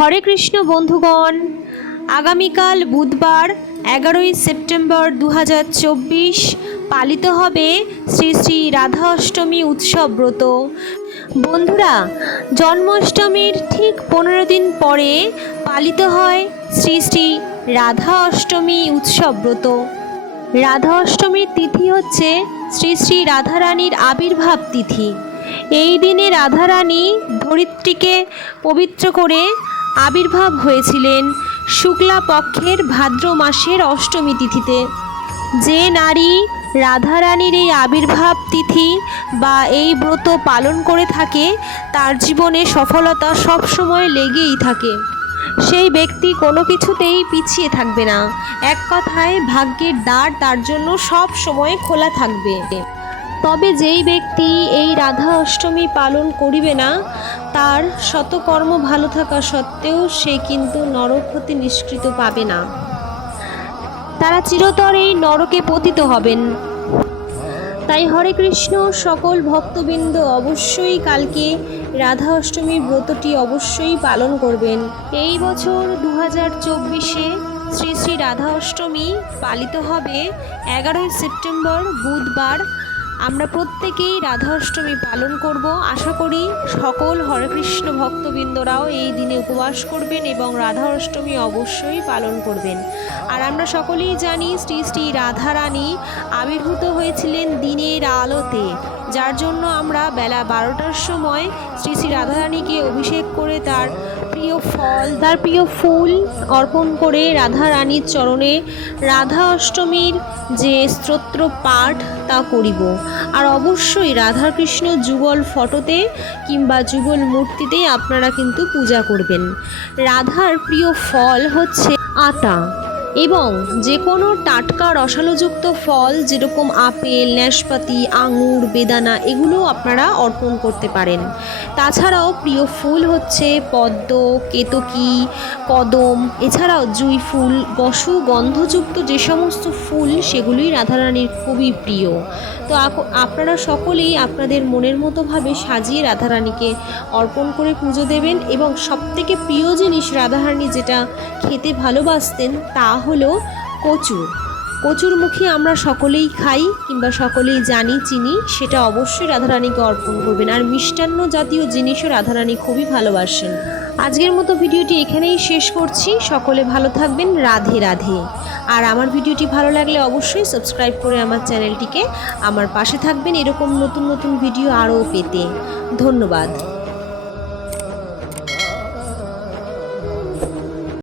হরে কৃষ্ণ বন্ধুগণ, আগামীকাল বুধবার 11ই সেপ্টেম্বর 2024 পালিত হবে শ্রী শ্রী রাধা অষ্টমী উৎসব ব্রত। বন্ধুরা, জন্মাষ্টমীর ঠিক 15 দিন পরে পালিত হয় শ্রী শ্রী রাধা অষ্টমী উৎসব ব্রত। রাধা অষ্টমীর তিথি হচ্ছে শ্রী শ্রী রাধারানীর আবির্ভাব তিথি। এই দিনে রাধারানী ধরিত্রীকে পবিত্র করে আবির্ভাব হয়েছিলেন শুক্লা পক্ষের ভাদ্র মাসের অষ্টমী তিথিতে। যে নারী রাধারানীর এই আবির্ভাব তিথি বা এই ব্রত পালন করে থাকে তার জীবনে সফলতা সবসময় লেগেই থাকে। সেই ব্যক্তি কোনো কিছুতেই পিছিয়ে থাকবে না। এক কথায় ভাগ্যের দ্বার তার জন্য সব সময় খোলা থাকবে। তবে যেই ব্যক্তি এই রাধা অষ্টমী পালন করিবে না, তার শতকর্ম ভালো থাকা সত্ত্বেও সে কিন্তু নরক হতে নিষ্কৃত পাবে না। তারা চিরতর এই নরকে পতিত হবেন। তাই হরে কৃষ্ণ, সকল ভক্তবৃন্দ অবশ্যই কালকে রাধা অষ্টমীর ব্রতটি অবশ্যই পালন করবেন। এই বছর 2024-এ শ্রী শ্রী রাধা অষ্টমী পালিত হবে 11ই সেপ্টেম্বর বুধবার। আমরা প্রত্যেকেই রাধা অষ্টমী পালন করব। আশা করি সকল হরে কৃষ্ণ ভক্তবৃন্দরাও এই দিনে উপবাস করবেন এবং রাধা অষ্টমী অবশ্যই পালন করবেন। আর আমরা সকলেই জানি শ্রী শ্রী রাধারানী আবির্ভূত হয়েছিলেন দিনের আলোতে, যার জন্য আমরা বেলা 12টার সময় শ্রী শ্রী রাধারানীকে অভিষেক করে তার প্রিয় ফুল অর্পণ করে রাধারানীর চরণে রাধা অষ্টমীর যে স্তোত্র পাঠ তা করিব। আর অবশ্যই রাধাকৃষ্ণ যুগল ফটোতে কিংবা যুগল মূর্তিতে আপনারা কিন্তু পূজা করবেন। রাধার প্রিয় ফল হচ্ছে আতা এবং যে কোনো টাটকা রসালোযুক্ত ফল, যেরকম আপেল, নাশপাতি, আঙুর, বেদানা, এগুলো আপনারা অর্পণ করতে পারেন। তাছাড়াও প্রিয় ফুল হচ্ছে পদ্ম, কেতকী, কদম, এছাড়াও জুঁই ফুল, গন্ধযুক্ত যে সমস্ত ফুল সেগুলোই রাধারানীর খুবই প্রিয়। তো আপনারা সকলেই আপনাদের মনের মতোভাবে সাজিয়ে রাধারানীকে অর্পণ করে পুজো দেবেন। এবং সবথেকে প্রিয় জিনিস রাধারানী যেটা খেতে ভালোবাসতেন তা হলো কচুরমুখী। আমরা সকলেই খাই কিংবা সকলেই জানি, চিনি, সেটা অবশ্যই রাধারানীকে অর্পণ করবেন। আর মিষ্টান্ন জাতীয় জিনিসও রাধারানী খুবই ভালোবাসেন। আজকের মতো ভিডিওটি এখানেই শেষ করছি। সকলে ভালো থাকবেন। রাধে রাধে। আর আমার ভিডিওটি ভালো লাগলে অবশ্যই সাবস্ক্রাইব করে আমার চ্যানেলটিকে আমার পাশে থাকবেন, এরকম নতুন নতুন ভিডিও আরও পেতে। ধন্যবাদ।